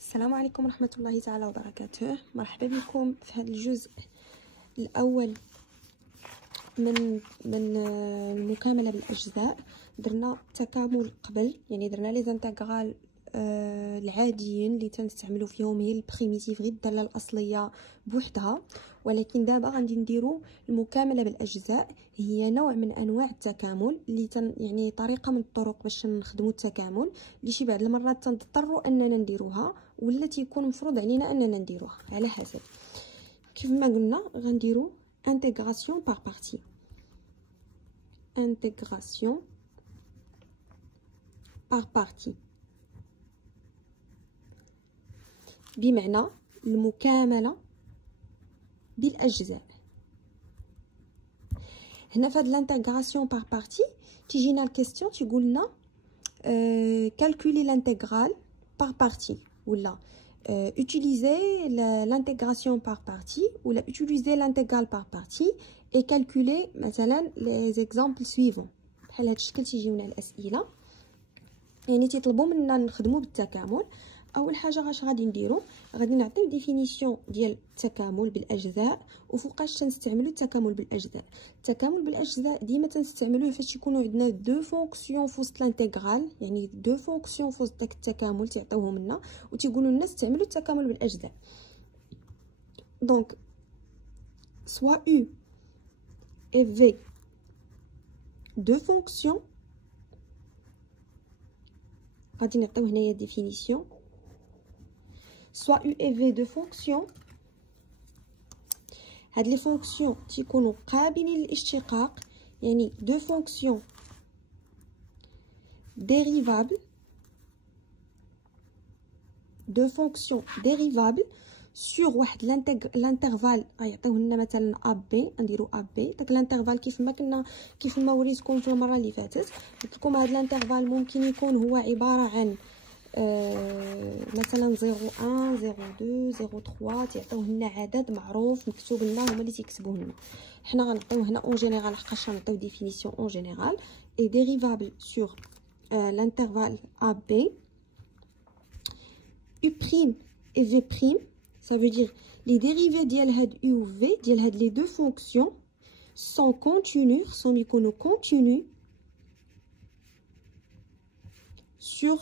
السلام عليكم ورحمة الله تعالى وبركاته. مرحبا بكم في هذا الجزء الأول من المكاملة بالأجزاء. درنا تكامل قبل، يعني درنا لي زانتيغرال العاديين اللي تنستعملوا فيهم هي البريميتيف غير الدالة الأصلية بوحدها، ولكن دابا غادي نديرو المكاملة بالأجزاء. هي نوع من أنواع التكامل اللي يعني طريقة من الطرق باش نخدموا التكامل اللي شي بعض المرات تنضطروا أننا نديروها ولا تيكون مفروض علينا أننا نديروها على حسب. كيف ما قلنا غنديرو intégration par partie. intégration par partie بمعنى المكاملة بالأجزاء. هنا في هاد l'intégration par partie تيجينا الكيستيون تيقول لنا calculer l'intégrale par partie ولا utiliser l'intégration par partie ولا utiliser l'intégrale par partie et calculer مثلا les exemples suivants. بحال هاد الشكل تيجيونا الأسئلة، يعني تيطلبوا منا نخدموا بالتكامل. اول حاجه اش غادي نديرو؟ غادي نعطيو ديفينيسيون ديال التكامل بالاجزاء وفوقاش تنستعملوا التكامل بالاجزاء. التكامل بالاجزاء ديما تنستعملوه فاش يكونوا عندنا دو فونكسيون في وسط الانتيغرال، يعني دو فونكسيون في وسط داك التكامل تعطيوهم لنا وتيقولوا لنا استعملوا التكامل بالاجزاء. دونك سوا u et v دو فونكسيون، غادي نعطيو هنايا ديفينيسيون soit u et v de fonction. هاد لي فونكسيون تيكونوا قابلين للاشتقاق، يعني دو فونكسيون ديريفابل، دو فونكسيون ديريفابل سور واحد لانترفال غيعطيوه لنا مثلا ا بي. نديرو ا بي داك الانترفال كيف ما وريتكم في المره اللي فاتت. قلت لكم هاد الانترفال ممكن يكون هو عباره عن مثلا 0 1 0 2 0 3 تعطيوه لنا عدد معروف مكتوب لنا، هما اللي تيكتبوه لنا. حنا غنعطيوه هنا اون جينيرال حقاش غنعطيو ديفينيسيون اون جينيرال اي ديريفابل سور l'intervalle AB U' et V'. Ça veut dire les dérivés ديال هاد U ou V ديال هاد les deux fonctions sont continues, sont يكونوا continus sur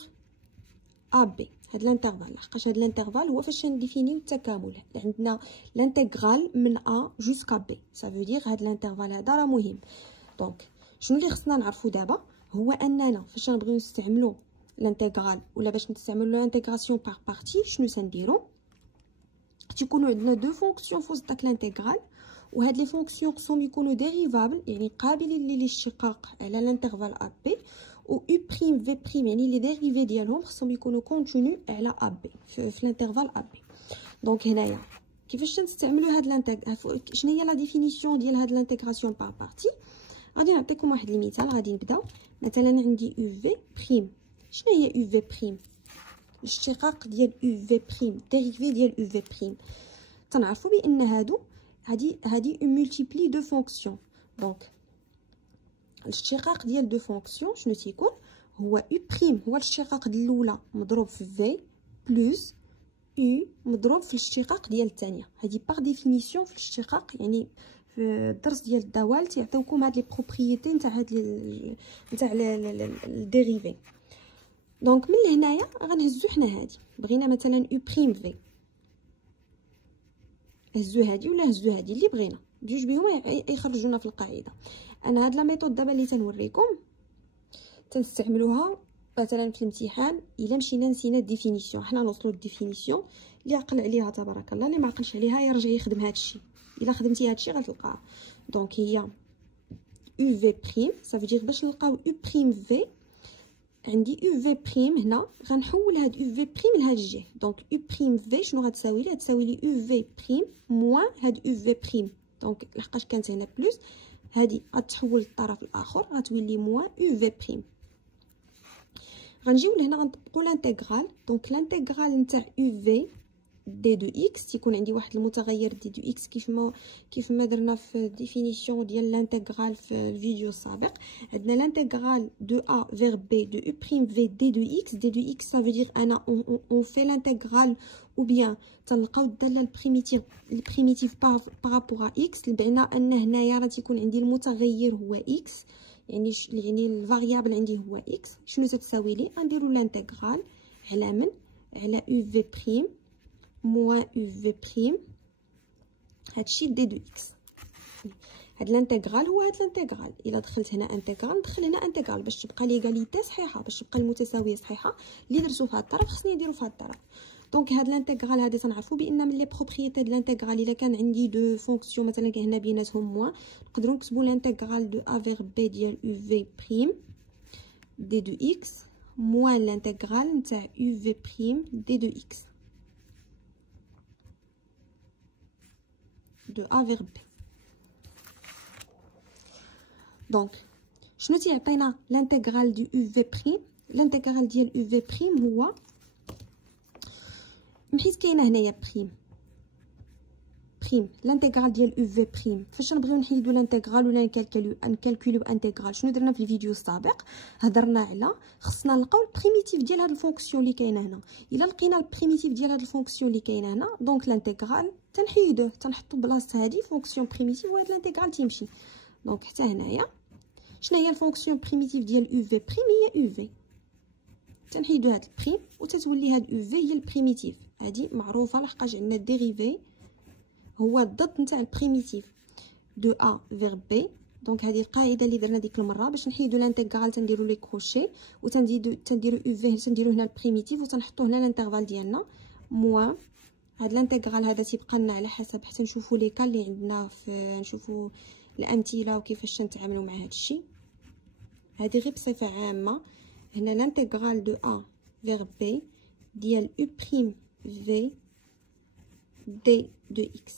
AB. هاد الانترفال لحقاش هاد الانترفال هو فاش نديفينيو التكامل. عندنا الانتغرال من A jusqu'à B. Ça veut dire هاد الانترفال هذا راه مهم. دونك شنو اللي خصنا نعرفو دابا هو اننا فاش نبغيو نستعملو الانتغرال ولا باش نستعملو لانتيغراسيون بار بارتي شنو سنديرو؟ تيكونوا عندنا دو فونكسيون في وسط داك الانتغرال، وهاد لي فونكسيون خصهم يكونوا ديريفابل يعني قابلين للاشتقاق على الانترفال ا بي، و u prime v prime يعني لي ديريفي ديالهم خصهم يكونوا كونتينيو على ا بي في الانترفال ا بي. دونك هنايا كيفاش تنستعملوا هاد شنو هي لا ديفينيسيون ديال هاد الانتيغراسيون بار بارتي؟ غادي نعطيكم واحد المثال. غادي نبداو مثلا عندي u v prime. شنو هي u v prime؟ الاشتقاق ديال u v prime، ديريفي ديال u v prime. تنعرفوا بان هادي مولتيبلي دو فونكسيون. دونك الاشتقاق ديال دو فونكسيون شنو تيكون؟ هو u prime هو الاشتقاق ديال الاولى مضروب في v بلس u مضروب في الاشتقاق ديال الثانيه. هذه باغ ديفينيسيون في الاشتقاق، يعني في الدرس ديال الدوال تيعطيوكم هاد لي بروبريتي نتاع هاد نتاع الديريفي. دونك من لهنايا غنهزو حنا هادي، بغينا مثلا u prime v، هزو هادي ولا هزو هادي اللي بغينا، جوج بهم يخرجونا في القاعده. انا هاد لا ميثود دابا اللي تنوريكم تنستعملوها مثلا في الامتحان. الا مشينا نسينا الديفينيسيون حنا نوصلوا للديفينيسيون اللي عقل عليها تبارك الله، اللي ما عقلش عليها يرجع يخدم هادشي. الا خدمتي هادشي غتلقاه. دونك هي u v prime، ça veut dire باش نلقاو u prime v عندي u v prime هنا غنحول هاد u v prime لهاد الجهه. دونك u prime v شنو غتساوي لي؟ غتساوي لي u v prime موان هاد u v prime. دونك لحقاش كانت هنا بلس هادي غتحول للطرف الاخر غتولي موان u v prime. غنجيو لهنا غنطبقوا الانتغرال. دونك الانتغرال نتاع u v دي دو اكس، تيكون عندي واحد المتغير دي دو اكس كيف ما درنا في الديفينيسيون ديال لانتيغرال في الفيديو السابق. عندنا لانتيغرال دو ا فيغ بي دو او بريم في دي دو اكس. دي دو اكس سافو انا اون في لانتيغرال او بيان تنلقاو الداله البريميتيف بارابور ا اكس، بمعنى ان هنايا راه تيكون عندي المتغير هو اكس، يعني الفاريابل عندي هو اكس. شنو تتساوي لي؟ غنديروا لانتيغرال على من؟ على يو في بريم موان يو في بريم، هادشي دي دو اكس. هاد الانتيغرال هو هاد الانتيغرال، الا دخلت هنا انتيغرال ندخل هنا انتيغرال باش تبقى ليغاليتي صحيحه، باش تبقى المتساويه صحيحه. اللي درتو في هاد الطرف خصني نديرو في هاد الطرف. دونك هاد الانتيغرال هادي تنعرفوا بان من لي بروبريتي د الانتيغرال الا كان عندي دو فونكسيون مثلا كاين هنا بيناتهم موان، نقدروا نكتبوا الانتيغرال دو ا فيغ بي ديال يو في بريم دي دو اكس موان الانتيغرال نتاع يو في بريم دي دو اكس دو ا فيغ بي. دونك شنو تيعطينا لانتيغرال دو يو في بريم؟ لانتيغرال ديال يو في بريم هو حيت كاينه هنايا بريم لانتيغرال ديال يو في بريم. فاش نبغيو نحيدو لانتيغرال ولا نكالكوليو انتيغرال، شنو درنا في الفيديو السابق؟ هضرنا على خصنا نلقاو البريميتيف ديال هاد الفونكسيون اللي كاينه هنا. الا لقينا البريميتيف ديال هاد الفونكسيون اللي كاينه هنا، دونك لانتيغرال تنحيدوه، تنحطو بلاصه هادي فونكسيون بريميتيف وهاد لانتيغرال تيمشي. دونك حتى هنايا شنو هي الفونكسيون بريميتيف ديال يو في بريم؟ هي يو في. تنحيدو هاد البريم وتتولي هاد يو في هي البريميتيف. هادي معروفه لحقاش عندنا الديريفي هو الضد نتاع البريميتيف دو ا فيغ بي. دونك هذه القاعده اللي درنا ديك المره باش نحيدو لانتيغرال تنديرو لي كروشي تنديرو يو في، تنديرو هنا البريميتيف وتنحطو هنا الانترفال ديالنا موان هاد الانتيغرال هذا تيبقى لنا على حسب حتى نشوفوا لي كان اللي عندنا في نشوفوا الامثله وكيفاش تنتعاملوا مع هذا الشيء. هذه غير بصفه عامه. هنا لانتيغرال دو ا فيغ بي ديال يو بريم في دي دو اكس.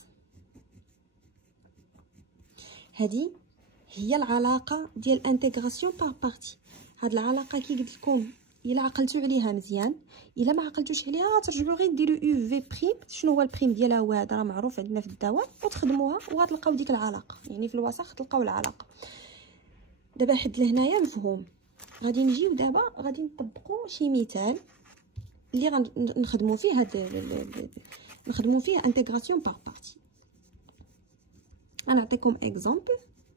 هذه هي العلاقه ديال انتغراسيون بار بارتي. هاد العلاقه كي قلت لكم الا عقلتوا عليها مزيان، الا ما عقلتوش عليها ترجعوا غير ديروا يو في بريم. شنو هو البريم ديالها؟ هو هذا راه معروف عندنا في الدوام، وتخدموها وغتلقاو ديك العلاقه، يعني في الوسط تلقاو العلاقه. دابا حد لهنايا مفهوم. غادي نجيو دابا غادي نطبقوا شي مثال اللي غنخدموا فيه نخدموا فيه انتغراسيون بار بارتي. انا نعطيكم اكزامبل،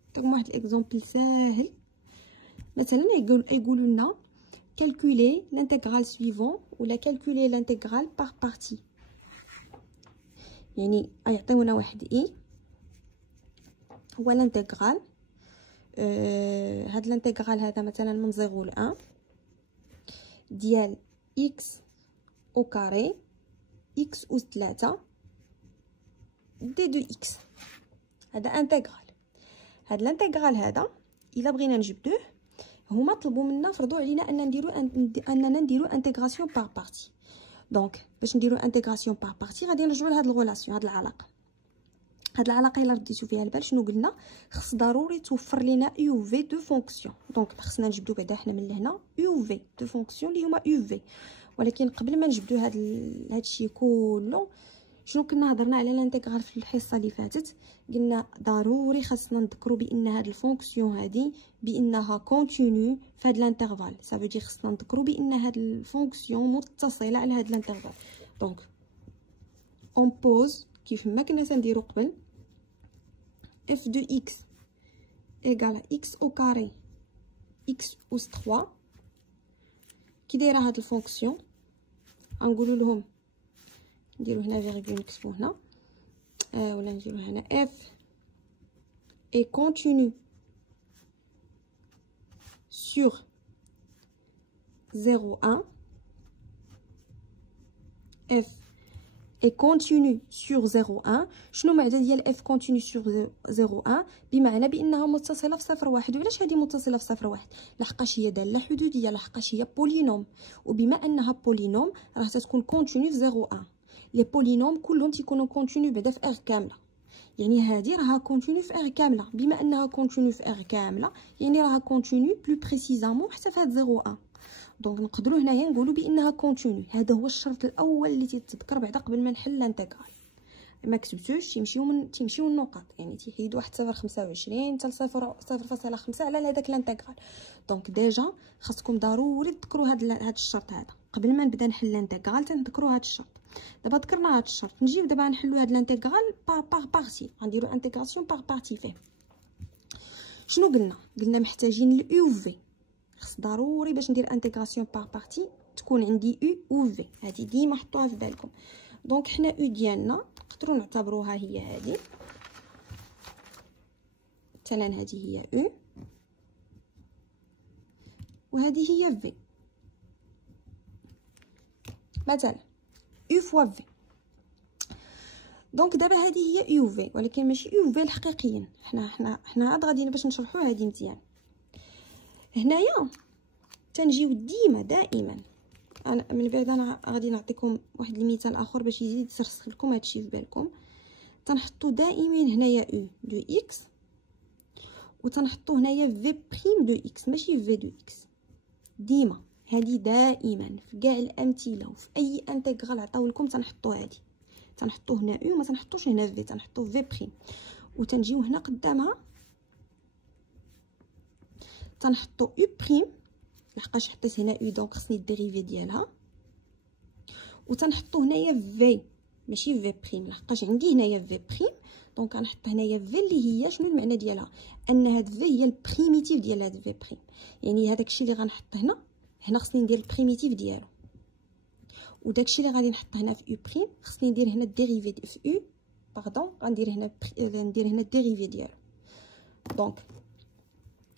نعطيكم واحد الاكزامبل ساهل. مثلا يقولوا لنا كالكولي لانتيغرال سويفون ولا كالكولي لانتيغرال بار بارتي. يعني يعطيونا واحد اي هو لانتيغرال هاد الانتيغرال هذا مثلا من 0 ل 1 ديال اكس او كاري اكس أس 3 دي دو اكس. هذا انتيغرال. هاد الانتيغرال هذا الا بغينا نجبدوه هما طلبوا منا فرضوا علينا اننا نديرو انتغراسيون بار بارتي. دونك باش نديرو انتغراسيون بار بارتي غادي نرجعوا لهاد الغولاسيون، هاد العلاقه. هاد العلاقه الا رديتو فيها البال شنو قلنا؟ خص ضروري توفر لينا يو في دو فونكسيون. دونك خصنا نجبدو بعدا حنا من لهنا يو في دو فونكسيون اللي هما يو في. ولكن قبل ما نجبدو هادشي كله شنو كنا هضرنا على الانتغرال في الحصه اللي فاتت؟ قلنا ضروري خاصنا نذكروا بان هاد الفونكسيون هادي بانها كونتينيو في هاد الانترفال. صافي دي خاصنا نذكروا بان هاد الفونكسيون متصله على هاد الانترفال. دونك اون بوز كيف ما كنا تنديروا قبل اف دو اكس ايغال اكس او كاري اكس أس 3. كي دايره هاد الفونكسيون غنقولوا لهم نديرو هنا فيرغول نكتبو هنا ولا نديرو هنا اف اي كونتينيو sur 0,1 f est continue sur 0,1. شنو معنى ديال f continue sur 0,1؟ بمعنى بانها متصله في 0,1. وعلاش هذه متصله في 0,1؟ لحقاش هي داله حدوديه، لحقاش هي بولينوم، وبما انها بولينوم راه تتكون كونتينيو في 0,1. لي بولينوم كلهم تيكونوا كونتينيو بعدا في ار كامله، يعني هذه راها كونتينيو في ار كامله. بما انها كونتينيو في ار كامله يعني راها كونتينيو بلو بريسيزامون حتى في هاد 0,1. دونك نقدروا هنايا نقولوا بانها كونتينيو. هذا هو الشرط الاول اللي تيتذكر بعدا قبل ما نحل لانتيغرال. ما كتبتوش تيمشيو النقط، يعني تيحيدوا واحد 0.25 حتى 0.5 على هذاك لانتيغرال. دونك ديجا خاصكم ضروري تذكروا هذا الشرط هذا قبل ما نبدا نحل لانتيغرال. تنذكروا هذا الشرط. دابا ذكرنا هذا الشرط، نجيو دابا نحلوا هذا لانتيغرال باغ بارتي. غنديروا انتيغراسيون باغ بارتي فيه. شنو قلنا محتاجين اليو في. خص ضروري باش ندير انتيغراسيون باغ بارتي تكون عندي يو و في. هذه ديما حطوها في بالكم. دونك حنا يو ديالنا نقدروا نعتبروها هي هذه، مثلا هذه هي يو وهذه هي في. مثلا يو فوا في. دونك دابا هذه هي يو في، ولكن ماشي يو في الحقيقيين. حنا عاد غاديين باش نشرحوا هذه مزيان. هنايا تنجيو دائما انا من بعد انا غادي نعطيكم واحد المثال اخر باش يزيد يترسخ لكم هادشي في بالكم. تنحطوا دائما هنايا يو دو اكس، وتنحطوا هنايا في بريم دو اكس ماشي في دو اكس. ديما هذه دائما في كاع الامثله وفي اي انتيغرال عطاو لكم تنحطوا هذه. تنحطوا هنا يو، ما تنحطوش هنا في، تنحطوا في بريم. وتنجيو هنا قدامها تنحطوا يو بريم لحقاش حطيت هنا يو دونك خصني الديريفي ديالها. وتنحطوا هنايا في ماشي في بريم لحقاش عندي هنايا في بريم. دونك غنحط هنايا في اللي هي شنو المعنى ديالها؟ ان هاد في هي البريميتيف ديال هاد في بريم. يعني هذاك الشيء اللي غنحط هنا خصني ندير البريميتيف ديالو، وداك الشيء اللي غادي نحط هنا في يو بريم خصني ندير هنا الديريفي في يو باردون. غندير هنا الديريفي ديالو. دونك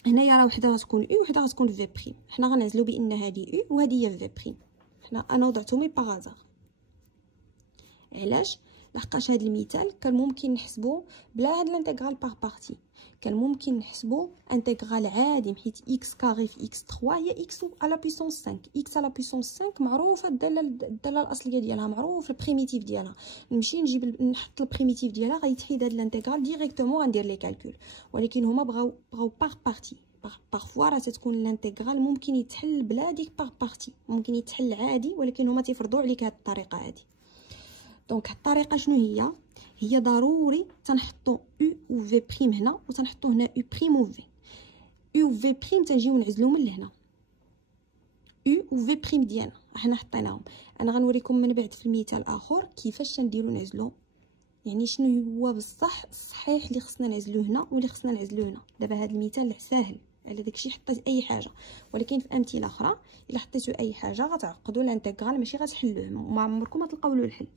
هنايا راه وحده غتكون يو وحده غتكون في بريم. حنا غنعزلوا بان هذه يو وهذه هي في بريم. انا وضعتهم باغازار. علاش؟ لحقاش هذا المثال كان ممكن نحسبه بلا هاد الانتيغرال باغ بارتي. كان ممكن نحسبه انتيغرال عادي، حيت اكس كاري في اكس 3 هي اكس على بويسونس 5. اكس على بويسونس 5 معروفه الداله الاصليه ديالها، معروف البريميتيف ديالها. نمشي نحط البريميتيف ديالها غيتحيد هاد الانتيغرال ديريكتومون غندير لي كالكول. ولكن هما بغاو باغ بارتي. بارفوا راه تتكون الانتيغرال ممكن يتحل بلا ديك باغ بارتي، ممكن يتحل عادي، ولكن هما تيفرضوا عليك هاد الطريقه هادي. دونك الطريقه شنو هي ضروري تنحطوا يو و في بريم هنا، وتنحطوا هنا يو بريم و في. يو في بريم تنجيو نعزلو من لهنا يو و في بريم ديالنا حنا حطيناهم. انا غنوريكم من بعد في المثال اخر كيفاش نديرو نعزلو، يعني شنو هو بصح الصحيح اللي خصنا نعزلو هنا واللي خصنا نعزلو هنا. دابا هذا المثال ساهل على داكشي حطيت اي حاجه، ولكن في امثله اخرى الا حطيتو اي حاجه غتعقدوا الانتيغرال ماشي غتحلوه، ما عمركم ما تلقاو له الحل.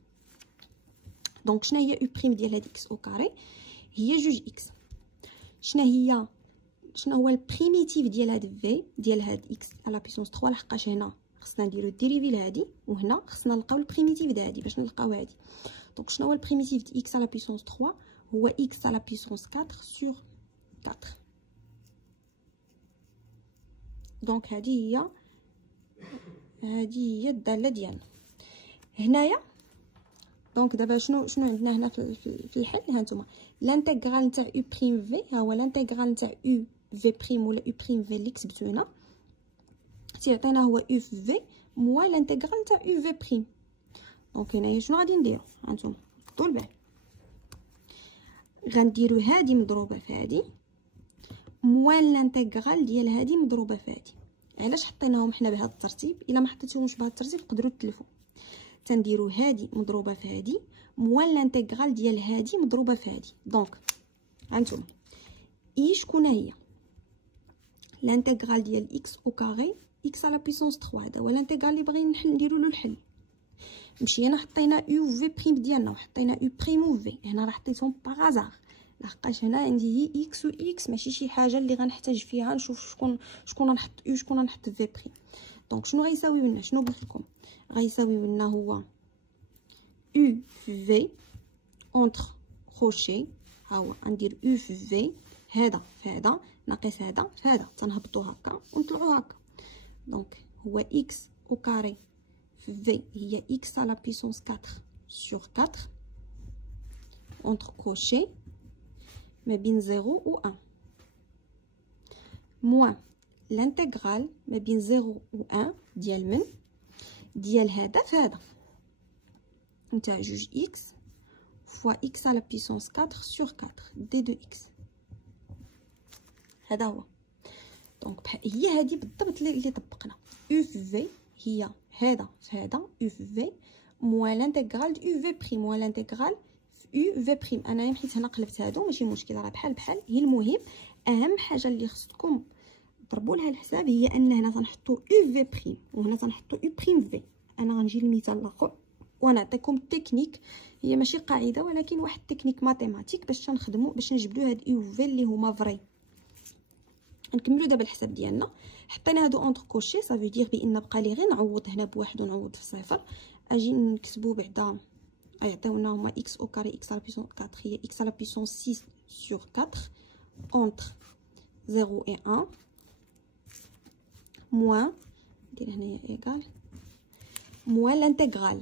دونك شنو هي يو بريم ديال هاد اكس او كاري؟ هي جوج اكس. شنو هو البريميتيف ديال هاد في ديال هاد اكس على بيسونس 3 لحقاش هنا خصنا نديرو الديريفي لهادي وهنا خصنا نلقاو البريميتيف د هادي باش نلقاو هادي. دونك شنو هو البريميتيف ديال اكس على بيسونس 3؟ هو اكس على بيسونس 4 سور 4. دونك هذه هي الداله ديالنا هنايا. دونك دابا شنو عندنا هنا في الحل؟ ها نتوما الانتيغرال نتاع يو بريم في ها هو الانتيغرال نتاع يو في بريم ولا يو بريم في اللي كتبتو هنا تيعطينا هو يو في موا الانتيغرال نتاع يو في بريم. دونك هنايا شنو غادي نديرو؟ ها نتوما خدوا البال، غنديرو هادي مضروبه في هادي موا الانتيغرال ديال هادي مضروبه في هادي. علاش حطيناهم حنا بهذا الترتيب؟ الا ما حطيتوهمش بهذا الترتيب تقدروا تلفوا. تنديرو هادي مضروبه في هادي موا الانتيغرال ديال هادي مضروبه في هادي. دونك هانتوما شكون هي الانتيغرال ديال اكس او كاري اكس على بيسونس 3؟ هذا هو الانتيغرال اللي بغينا نديرو له الحل. مشينا حطينا يو في بريم ديالنا وحطينا يو بريم و في. هنا راه حطيتهم باغازار لحقاش هنا عندي هي اكس و اكس، ماشي شي حاجه اللي غنحتاج فيها نشوف شكون غنحط يو شكون غنحط في بريم. دونك شنو غيساوي لنا؟ شنو قلت لكم غيساوي لنا؟ هو يو في اونتر كروشي. ها هو غندير يو في هذا في هذا ناقص هذا في هذا، تنهبطوا هكا ونطلعوا هكا. دونك هو اكس او كاري في هي اكس على بيسونس 4 سور 4 اونتر كروشي ما بين 0 و 1 موان الانتغرال ما بين 0 و 1 ديال من ديال هذا في هذا نتاع جوج اكس فوا اكس على بيسونس 4 سور 4 دي دو اكس. هذا هو. دونك هي هذه بالضبط اللي طبقنا. او في في هي هذا في هذا او في في موان لانتغرال دو او في بريم موان لانتغرال او في بريم. انا حيت هنا قلبت هادو ماشي مشكل راه بحال بحال. هي المهم اهم حاجه اللي خصكم ضربوا لها الحساب هي ان هنا غنحطوا او في بريم وهنا غنحطوا او بريم في. انا غنجي للمثال الاخر ونعطيكم تكنيك، هي ماشي قاعده ولكن واحد تكنيك ماتيماتيك باش تنخدموا باش نجبدوا هاد او في اللي هما فري. نكملوا دابا الحساب ديالنا. حطينا هادو اونتر كوشي صافي دير بان بقى لي غير نعوض هنا بواحد ونعوض في صفر. اجي نكتبوا بعدا يعطيونا هما اكس او كاري اكس على بيسون 4 هي اكس على بيسون 6 سور 4 اونتر 0 و 1 موان ندير هنايا ايكال موان لانتغرال.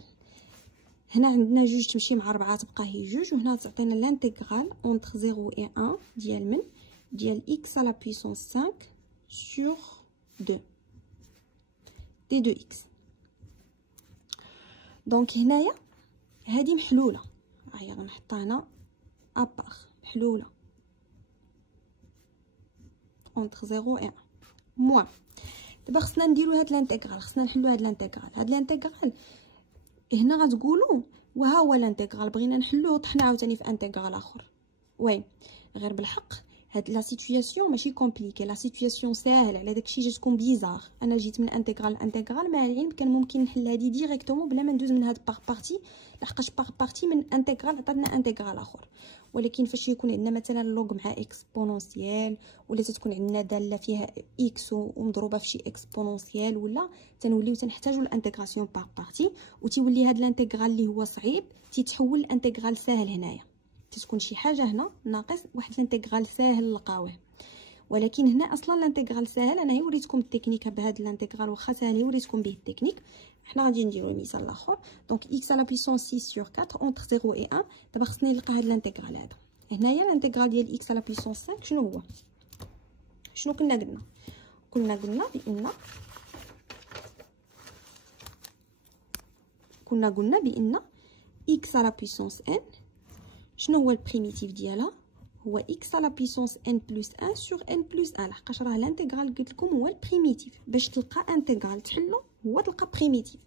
هنا عندنا جوج تمشي مع 4 تبقى هي جوج وهنا تعطينا لانتغرال اونتر 0 و 1 ديال من ديال x على puissance 5 sur 2 دي 2 x. دونك هنايا هذه محلوله هيا غنحطها هنا ابار محلوله اونتر 0 و 1 موان. دابا خصنا نديرو هاد الانتغرال خصنا نحلو هاد الانتغرال. هاد الانتغرال هنا غتقولوا وها هو الانتغرال بغينا نحلوه طحنا عاوتاني في انتغرال اخر. وي غير بالحق هاد لا سيتوياسيون ماشي كومبليكي، لا سيتوياسيون ساهل على داكشي جاتكم بيزار. انا جيت من انتغرال لانتغرال مع العلم كان ممكن نحل هادي ديريكتومون بلا ما ندوز من هاد باغ بارتي لحقاش باغ بارتي من انتغرال عطاتنا انتغرال اخر. ولكن فاش يكون عندنا مثلا لوغ مع اكسبونونسيال ولا تتكون عندنا داله فيها اكس ومضروبه في شي اكسبونونسيال ولا تنوليو تنحتاجوا الانتغراسيون باغ بارتي وتيولي هاد الانتغرال اللي هو صعيب تيتحول لانتغرال ساهل. هنايا تتكون شي حاجه هنا ناقص واحد الانتغرال ساهل نلقاوه. ولكن هنا اصلا الانتغرال ساهل انا هي وريتكم التكنيك بهذا الانتغرال واخا ساهل هي وريتكم به التكنيك. حنا غادي نديرو المثال الاخر. دونك x على بيسون 6 سور 4 اونتر 0 و 1. دابا خصني نلقى هذا الانتغرال هذا. هنايا الانتغرال ديال x على بيسون 5 شنو هو؟ شنو كنا قلنا بان x على بيسونس n شنو هو البريميتيف ديالها؟ هو x على بيسونس n بلس 1 سور n بلس 1 لحقاش راه الانتغرال قلت لكم هو البريميتيف. باش تلقى انتغرال تحلو هو تلقى بريميتيف.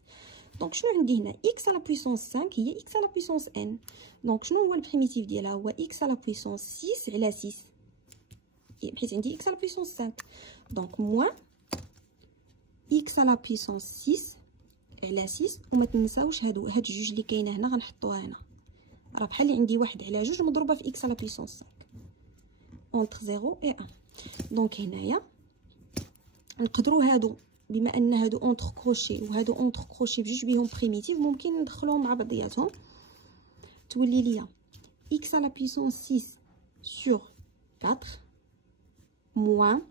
دونك شنو عندي هنا x على بيسونس 5 هي x على بيسونس n. دونك شنو هو البريميتيف ديالها؟ هو x على بيسونس 6 على 6 حيت عندي x على بيسونس 5. دونك موان x على بيسونس 6 على 6 وما تنساوش هاد جوج اللي كاينه هنا غنحطوها هنا راه بحال اللي عندي 1 على 2 مضروبه في x على بيسونس 5 اونتر 0 و 1. دونك هنايا نقدروا هادو بما ان هادو اونتر كروشي وهادو اونتر كروشي بجوج بهم بريميتيف ممكن ندخلوهم مع بعضياتهم تولي ليا x على بيسونس 6 سور 4 موان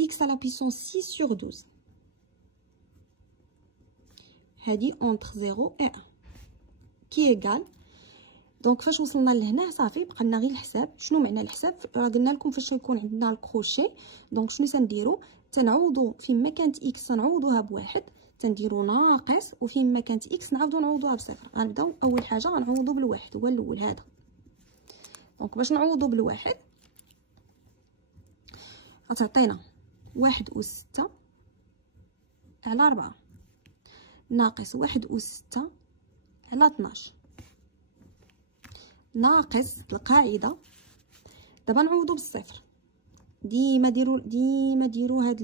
x على بيسونس 6 سور 12 هادي اونتر 0 و 1 كي ايغال. دونك فاش وصلنا لهنا صافي بقى لنا غير الحساب. شنو معنى الحساب؟ راه قلنا لكم فاش يكون عندنا الكروشي دونك شنو سنديرو؟ تنعوضوا فيما كانت اكس تنعوضوها بواحد تنديروا ناقص وفيما كانت اكس نعاودو نعوضوها بصفر. غنبداو اول حاجه غنعوضوا بالواحد هو الاول هذا. دونك باش نعوضوا بالواحد غتعطينا 1 أس 6 على 4 ناقص 1 أس 6 على 12 ناقص القاعده. دابا نعوضوا بالصفر. ديما ديروا هاد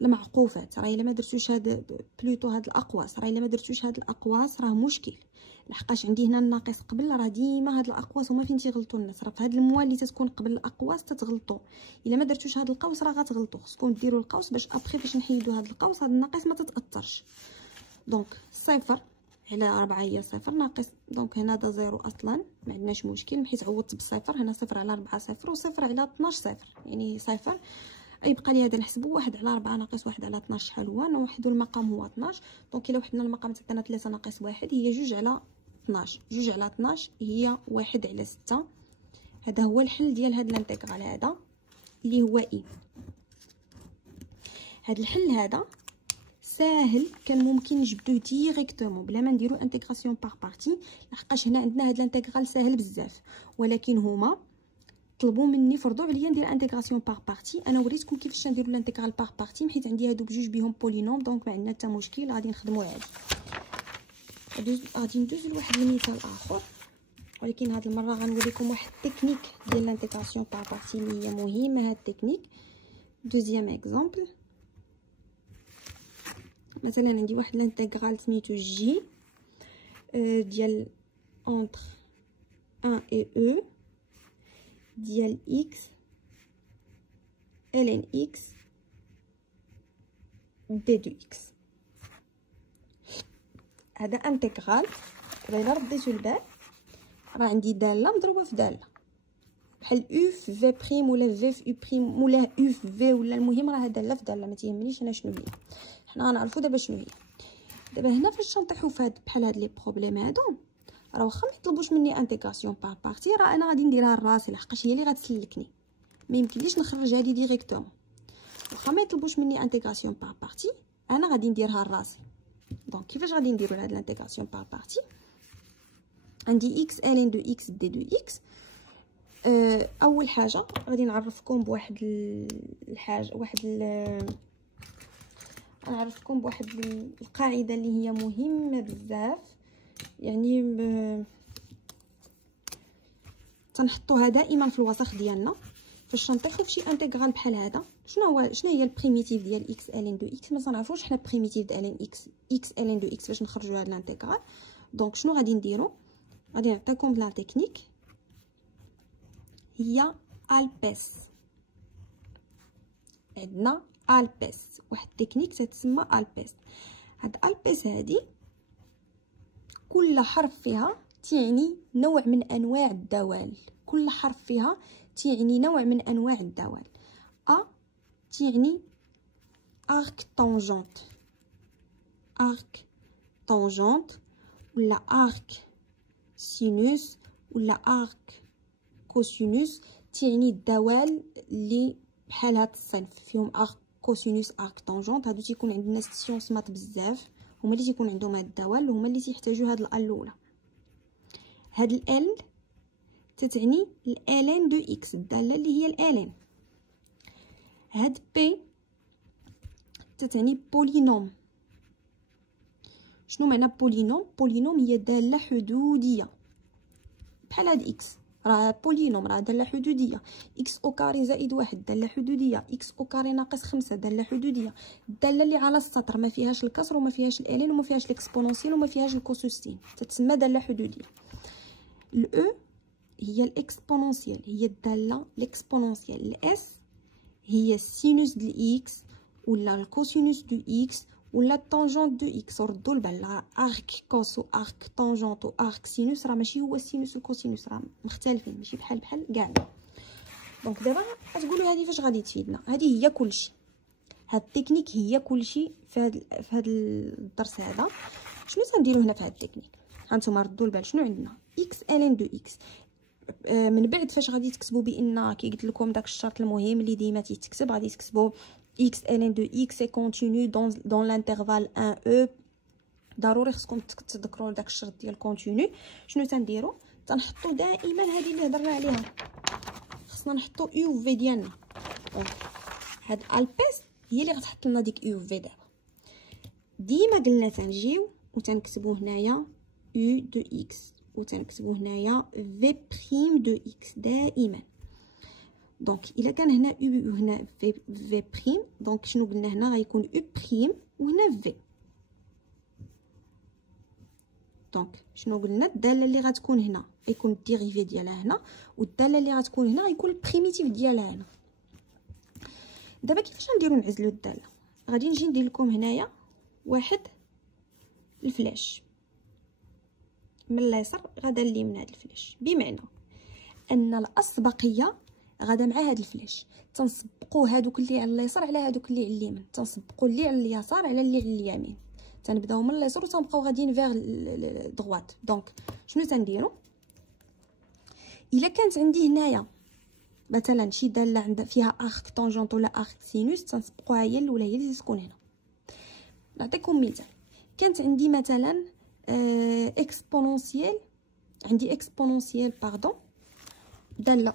المعقوفات. راه الا ما درتوش هاد بلوتو هاد الاقواس راه الا ما درتوش هاد الاقواس راه مشكل لحقاش عندي هنا الناقص قبل راه ديما هاد الاقواس هما فين تيغلطوا الناس. راه في هاد الموال اللي تتكون قبل الاقواس تتغلطوا. الا ما درتوش هاد القوس راه غتغلطوا. خصكم ديروا القوس باش ابخي فاش نحيدوا هاد القوس هاد الناقص ما تتاثرش. دونك صفر على 4 هي صفر ناقص. دونك هنا دا زيرو اصلا ما عندناش مشكل حيت عوضت بالصفر. هنا صفر على 4 صفر وصفر على 12 صفر يعني صفر. يبقى لي هذا نحسبوا 1 على 4 ناقص 1 على 12 شحال هو؟ نوحدوا المقام هو 12. دونك الا وحدنا المقام تعطينا 3 ناقص 1 هي 2 على 12. 2 على 12 هي 1 على 6. هذا هو الحل ديال هاد الانتغرال هذا اللي هو اي. هاد الحل هذا ساهل، كان ممكن نجبدوه ديريكتومون بلا ما نديرو انتغراسيون باغ بارتي، لحقاش هنا عندنا هاد الانتغرال ساهل بزاف، ولكن هما طلبوا مني فرضوا عليا ندير انتغراسيون باغ بارتي. انا وريتكم كيفاش نديروا الانتغرال باغ بارتي، حيت عندي هادو بجوج بهم بولينوم، دونك ما عندنا حتى مشكل، غادي نخدموا عادي. غادي ندوز لواحد المثال اخر، ولكن هاد المره غنوريكم واحد التكنيك ديال الانتغراسيون باغ بارتي اللي هي مهمه. هاد التكنيك دوزيام اكزامبل، مثلا عندي واحد الانتغرال سميتو جي ديال entre 1 et e ديال x ln x d de x. هذا انتغرال الا رديتو البال راه عندي داله مضروبه في داله، بحال او في في بريم ولا في في بريم ولا او في في، ولا المهم راه داله في داله، ما تيهمنيش انا شنو هي، حنا غنعرفوا دابا شنو هي. دابا هنا فاش نطيحوا في هاد بحال هاد لي بروبليم هادو، راه واخا ما يطلبوش مني انتغراسيون باغ بارتي، راه انا غادي نديرها لراسي لحقاش هي اللي غتسلكني، ما يمكنليش نخرج هادي ديريكتومون. واخا ما يطلبوش مني انتغراسيون باغ بارتي انا غادي نديرها لراسي. دونك كيفاش غادي نديروا هاد الانتغراسيون باغ بارتي؟ عندي x ln دو x d دو x. اول حاجه غادي نعرفكم بواحد الحاجه، نعرفكم بواحد القاعده اللي هي مهمه بزاف، يعني تنحطوها دائما في الوسط ديالنا فاش نطيحوا في شي انتغرال بحال هذا. شنو هي البريميتيف ديال x ln دو x؟ ما تنعرفوش حنا بريميتيف ديال x ln دو x باش نخرجوا هذا الانتغرال. دونك شنو غادي نديروا؟ غادي نعطيكم لا تكنيك هي البس. عندنا البس، واحد التكنيك تتسمى البس. هاد البس هادي كل حرف فيها تعني نوع من انواع الدوال، كل حرف فيها تعني نوع من انواع الدوال. ا تعني ارك طونجونت، ارك طونجونت، ولا ارك سينوس، ولا ارك كوسينوس، تعني الدوال اللي بحال هاد الصنف فيهم ارك كوسينوس ارك طونجونت. هادو تيكون عند الناس سيونس مات بزاف، هما اللي تيكون عندهم هاد الدوال، هما اللي تيحتاجوا هاد الال الاولى. هاد ال تتعني الالين دو اكس، الداله اللي هي الالين. هاد بي تتعني بولينوم. شنو معنى بولينوم؟ بولينوم هي داله حدوديه، بحال هاد اكس راه بولينوم، راه داله حدوديه. اكس او كاري زائد واحد داله حدوديه، اكس او كاري ناقص 5 داله حدوديه. الداله اللي على السطر ما فيهاش الكسر وما فيهاش الالين وما فيهاش الاكسبونونسيال وما فيهاش الكوسوسين تتسمى داله حدوديه. الاو هي الاكسبونونسيال، هي الداله الاكسبونونسيال. الاس هي السينوس ديال اكس ولا الكوسينوس دو اكس ولا الطونجونت دو اكس. ردوا البال، ارك كوس و ارك طونجونت و ارك سينوس راه ماشي هو السينوس والكوسينوس، راه مختلفين ماشي بحال كاع. دونك دابا غتقولوا هذه فاش غادي تفيدنا؟ هذه هي كلشي، هاد التكنيك هي كلشي في هاد الدرس هذا. شنو تنديروا هنا في هاد التكنيك؟ هانتوما ردوا البال، شنو عندنا؟ اكس الين دو اكس. من بعد فاش غادي تكتبوا بان كي قلت لكم داك الشرط المهم اللي ديما تيتكتب، غادي تكتبوا x ln de x est continu dans l'intervalle 1 e. ضروري خصكم تذكروا داك الشرط ديال كونتينيو. شنو تنديروا؟ تنحطوا دائما هذه اللي هضرنا عليها، خصنا نحطوا يو في ديالنا. هاد البيس هي اللي غتحط لنا ديك يو في. دابا ديما قلنا تنجيو وتنكتبوا هنايا يو دو اكس وتنكتبوا هنايا في بريم دو اكس دائما. دونك الا كان هنا او وهنا في بريم، دونك شنو قلنا هنا؟ غيكون او بريم وهنا في. دونك شنو قلنا؟ الداله اللي غتكون هنا غيكون الديريفي ديالها هنا، والداله اللي غتكون هنا غيكون البريميتيف ديالها هنا. دابا كيفاش نديرو نعزلوا الداله؟ غادي نجي ندير لكم هنايا واحد الفلاش من اليسار غدا اليمين. هذا الفلاش بمعنى ان الاسبقيه غادا مع هذا الفلاش، تنسبقوا هادوك اللي على اليسار على هادوك اللي على اليمين، تنسبقوا اللي على اليسار على اللي على اليمين، تنبداو من اليسار وتنبقاو غاديين فيغ دغوات. دونك شنو تنديروا؟ الا كانت عندي هنايا مثلا شي داله عندها فيها ارك طونجونط ولا ارك سينوس تنسبقوها هي الاولى هي اللي تكون هنا. نعطيكم مثال. كانت عندي مثلا اكسبونونسيال، عندي اكسبونونسيال باردون، داله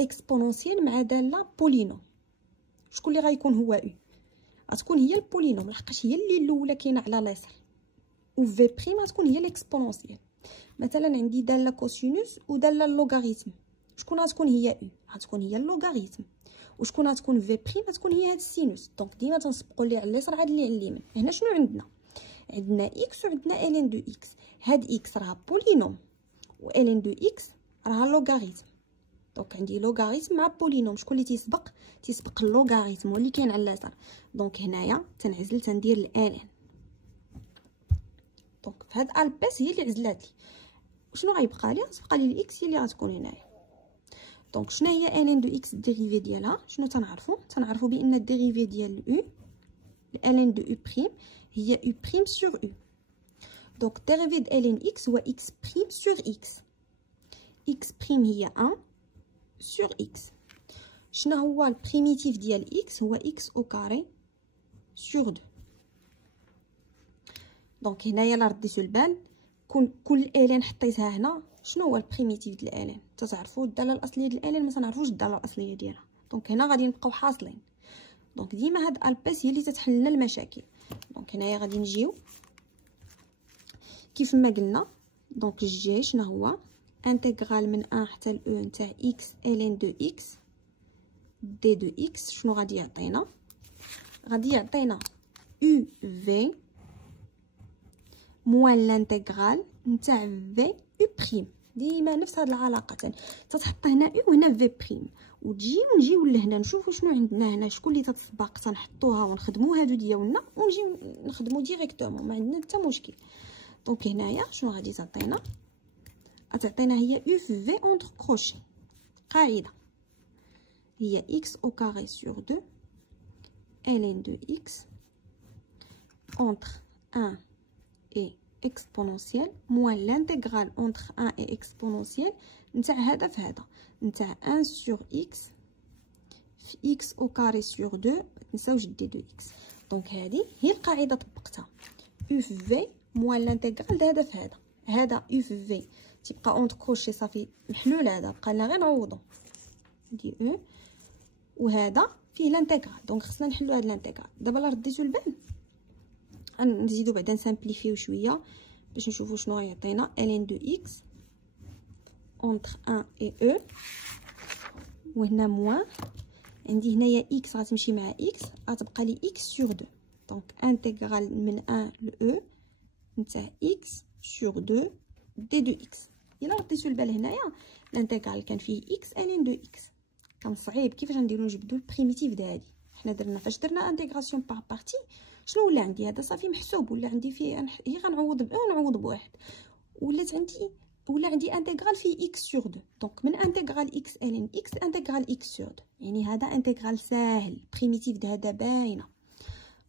اكسبونونسيال مع داله بولينوم. شكون اللي غيكون هو او؟ غتكون هي البولينوم لحقاش هي اللي الاولى كاينه على اليسار، و في بريم غتكون هي الاكسبونونسيال. مثلا عندي داله كوسينوس وداله اللوغاريتم، شكون غتكون هي او؟ غتكون هي اللوغاريتم. وشكون غتكون في بريم؟ غتكون هي هاد السينوس. دونك ديما تنسبقوا اللي على اليسار عاد اللي على اليمين. هنا شنو عندنا؟ عندنا اكس وعندنا الين دو اكس. هاد اكس راه بولينوم و الين دو اكس راه لوغاريتم. دونك عندي لوغاريتم مع بولينوم، شكون اللي تيسبق اللوغاريتم هو اللي كاين على اليسار. دونك هنايا تنعزل تندير الالين. دونك في هاد الباس هي اللي عزلات لي. شنو غيبقى لي؟ غتبقى لي الاكس هي اللي غتكون هنايا. دونك شنو هي الين دو اكس؟ الديريفي ديالها شنو تنعرفوا بان الديريفي ديال او الين دو او بريم هي او بريم سور او. دونك الديريفي د الين اكس هو اكس بريم سور اكس. اكس بريم هي 1 سور اكس. شنو هو البريميتيف ديال اكس؟ هو اكس او كاري سور 2. دونك هنايا لا رديتو البال كل الين حطيتها هنا شنو هو البريميتيف ديال الالين؟ تعرفوا الداله الاصليه ديال الالين ما تنعرفوش الداله الاصليه ديالها. دونك هنا غادي نبقاو حاصلين. دونك ديما هاد الباس هي اللي تتحل لنا المشاكل. دونك هنايا غادي نجيو كيف ما قلنا. دونك الجي شنو هو؟ انتغرال من 1 حتى ل او نتاع اكس الين دو اكس دي دو اكس. شنو غادي يعطينا؟ غادي يعطينا او في موان لانتغرال نتاع في او بريم. ديما نفس هاد العلاقه تتحط هنا او وهنا في بريم. ونجيو لهنا نشوفوا شنو عندنا هنا، شكون اللي تتسبق تنحطوها ونخدموا هادو ديالنا ونجيو نخدموا ديريكتومون ما عندنا حتى مشكل. دونك هنايا شنو غادي تعطينا؟ غتعطينا هي او في اونتر كروشي. قاعده هي x au carré sur 2 ln de x entre 1 et exponentielle moins l'intégrale entre 1 et exponentielle نتاع هذا في هذا نتاع 1 sur x في x au carré sur 2 متنساوش دي 2x. دونك هذه هي القاعده طبقتها. u في v moins l'intégrale هذا في هذا. هذا u في v تبقى اونت كروشي صافي محلول. هذا بقى لنا غير نعوضو دي او وهذا فيه لانتيغرال. دونك خصنا نحلو هاد لانتيغرال. دابا لا رديتو البال نزيدو بعدا نسامبليفيو شويه باش نشوفو شنو غيعطينا. ln دو اكس اونتر 1 اي او وهنا موان عندي هنايا اكس غتمشي مع اكس غتبقى لي اكس سور 2. دونك انتيغرال من 1 ل او نتاع اكس سور 2 دي دو اكس. الا رديتو البال هنايا الانتيغرال كان فيه اكس ln دو اكس. كان صعيب كيفاش نديرو نجبدو البريميتيف د هادي. حنا درنا فاش درنا انتيغراسيون بار بارتي شنو ولا عندي؟ هذا صافي محسوب ولا عندي فيه هي غنعوض ب ونعوض بواحد. ولا عندي انتيغرال فيه اكس سور 2. دونك من انتيغرال اكس الين اكس انتيغرال اكس سور 2 يعني هذا انتيغرال ساهل. بريميتيف د هذا باينه.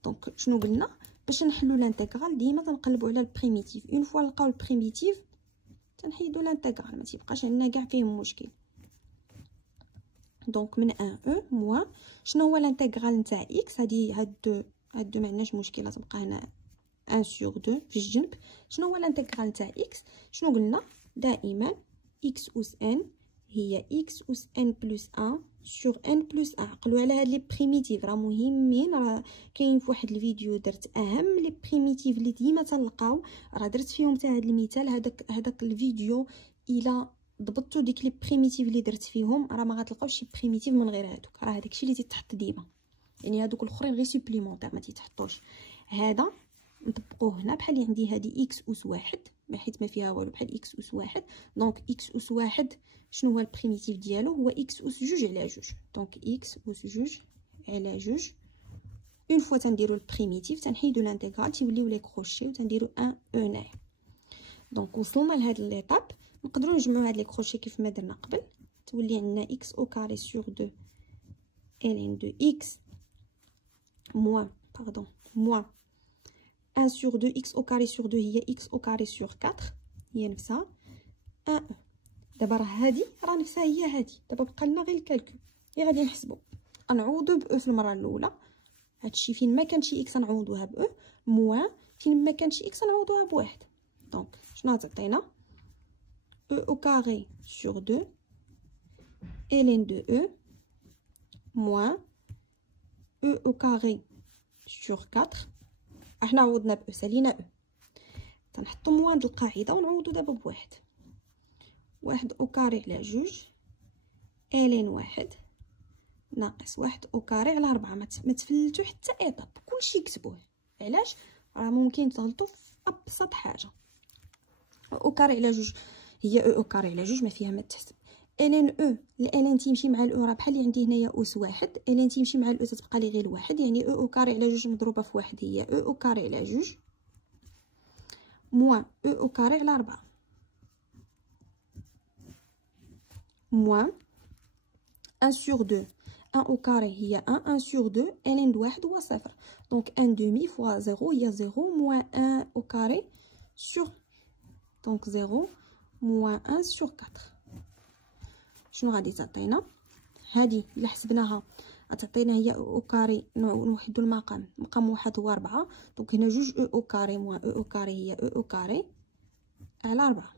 دونك شنو قلنا؟ باش نحلو الانتيغرال ديما تنقلبوا على البريميتيف. اون فوا نلقاو البريميتيف تنحيدو الانتيغرال ما تيبقاش عندنا كاع فيه مشكل. دونك من 1 او موان شنو هو الانتيغرال نتاع اكس؟ هاد دو ما عندناش مشكله تبقى هنا 1 سور 2 في الجنب. شنو هو الانتيغرال نتاع اكس؟ شنو قلنا؟ دائما اكس اس ان هي اكس اس ان بلس 1 سور ان بلس 1. عقلوا على هاد لي بريميتيف راه مهمين. راه كاين في واحد الفيديو درت اهم لي بريميتيف اللي ديما تلقاو راه درت فيهم حتى هاد المثال. هذاك الفيديو الى ضبطتو ديك لي بريميتيف اللي درت فيهم راه ما غتلقاوش شي بريميتيف من غير هادوك. راه داكشي اللي تيتحط ديما يعني هادوك الاخرين غير سوبليمونطير ما تيتحطوش. هذا نطبقوه هنا بحال اللي عندي هذه اكس اس واحد حيت ما فيها والو بحال اكس اس واحد. دونك اكس اس واحد شنو هو البريميتيف ديالو؟ هو اكس اس جوج على جوج. دونك اكس اس جوج على جوج. اون فوا تنديرو البريميتيف تنحيدو الانتيغرال تيوليو لي كروشي وتنديرو 1 هنايا. دونك وصلنا لهاد ليطاب. نقدروا نجمعوا هاد لي كروشي كيف ما درنا قبل. تولي عندنا اكس او كاري سور 2 ln de x moins 1 sur 2 x au carré sur 2 هي x au carré sur 4 هي نفسها 1 e. دابا راه هادي راه نفسها هي هادي. دابا بقى لنا غير الكالكول اللي غادي نحسبو. نعوضو ب او في المره الاولى، هادشي فين ما كان شي اكس نعوضوها ب او، موان فين ما كان شي اكس نعوضوها بواحد. دونك شنو غتعطينا؟ او او كاري سور 2 ln de e moins e au carré sur 4. احنا عوضنا ب او سالينا او، تنحطو موان د القاعده ونعوضو دابا بواحد. واحد او كاري على جوج ln واحد ناقص واحد او كاري على 4. ما تفلتو حتى ايطاب، كلشي كتبوه. علاش؟ راه ممكن تغلطوا في ابسط حاجه. او كاري على جوج هي او كاري على جوج، ما فيها ما تحسب. ln او الان تيمشي مع الاو، راه بحال اللي عندي هنايا اس واحد، ln تيمشي مع الاو تتبقى لي غير واحد، يعني او كاري على جوج مضروبه في واحد هي او كاري على جوج موان او كاري على 4 موان 1 sur 2. 1 au carré هي 1 1 sur 2 ln د واحد هو صفر. دونك 1 demi fois 0 هي 0 moins 1 au carré sur دونك 0 moins 1 sur 4. شنو غادي تعطينا؟ هادي الا حسبناها غتعطينا هي او كاري، نوحدو المقام، مقام واحد هو 4. دونك هنا جوج او كاري موان او كاري هي او كاري على 4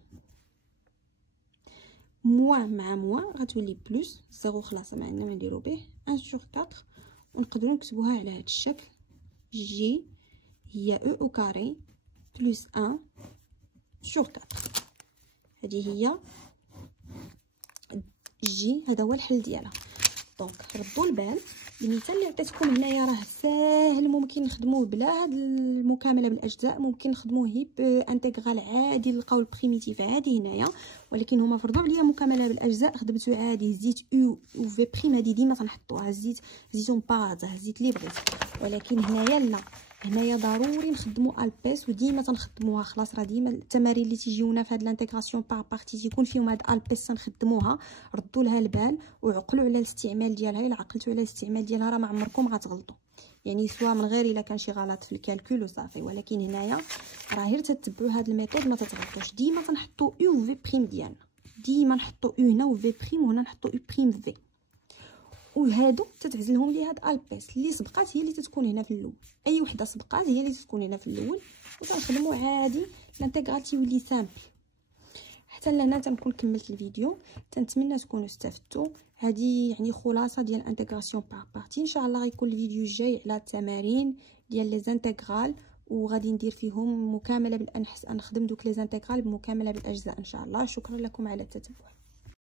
موان مع موان غتولي بلوس 0. خلاص ما عندنا ما نديرو به 1 sur 4. ونقدروا نكتبوها على هذا الشكل. جي هي او كاري بلوس 1 sur 4. هذه هي جي، هذا هو الحل ديالها. دونك ردوا البال، المثال اللي عطيتكم هنايا راه ساهل، ممكن نخدموه بلا هاد المكامله بالاجزاء، ممكن نخدموه هي بانتغرال عادي، نلقاو البريميتيف عادي هنايا، ولكن هما فرضوا عليا مكامله بالاجزاء، خدمتو عادي، هزيت او في بريم، هادي ديما تنحطوها، هزيتهم باغ، هزيت لي بغيت. ولكن هنايا لا، هنايا ضروري نخدموا البيس، وديما تنخدموها. خلاص راه ديما التمارين اللي تيجيونا في هاد لانتيغراسيون باغ بارتي تيكون فيهم هاد البيس تنخدموها. ردوا لها البال وعقلوا على الاستعمال ديالها. الا عقلتوا على الاستعمال ديالها راه ما عمركم غتغلطوا، يعني سواء من غير الا كان شي غلط في الكالكول وصافي. ولكن هنايا راه غير تتبعوا هاد الميثود ما تتغلطوش. ديما تنحطوا او في بريم ديالنا، ديما نحطوا او هنا وفي بريم، وهنا نحطوا او بريم في، وهادو تتعزلهم لي هاد البيس اللي سبقات هي اللي تتكون هنا في الاول. اي وحده سبقات هي اللي تتكون هنا في الاول، وتنخدموا عادي. الانتغرال تيولي سامبل. حتى لهنا تنكون كملت الفيديو. تنتمنى تكونوا استفدتوا. هذه يعني خلاصه ديال الانتغراسيون باغ بارتي. ان شاء الله غيكون الفيديو الجاي على التمارين ديال لي زانتغرال، وغادي ندير فيهم مكامله بالانحس، نخدم دوك لي زانتغرال بمكامله بالاجزاء ان شاء الله. شكرا لكم على التتبع.